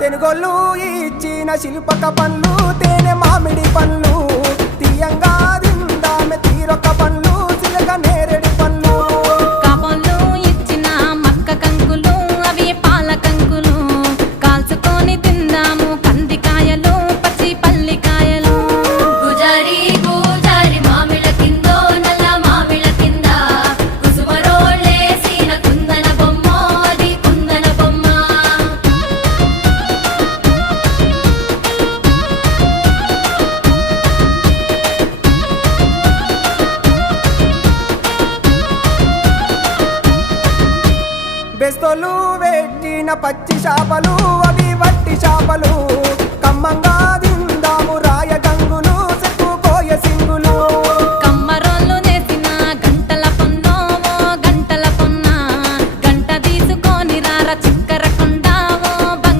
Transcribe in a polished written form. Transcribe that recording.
తెనుగోళ్ళు ఇచ్చిన శిల్పక పండ్లు తేనె మామిడి పండ్లు తీయంగా తిందామె తీరొక్క పండ్లు చిలక నేరేడి పండ్లు కాబోళ్ళు ఇచ్చిన మక్క కంకులు అవి పాల కంకులు కాల్చుకొని తిందాము కందికాయలు పచ్చి పల్లికాయలు గుజారి గుజారి మామిళ్ళ కిందో నల్ల మామిళ్ళ కింద కుసుమరోళ్ళేసిన కుందన బొమ్మ అది కుందన బొమ్మ బెస్తోలు పెట్టిన పచ్చి చేపలు అవి వట్టి చేపలు